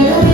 이걸로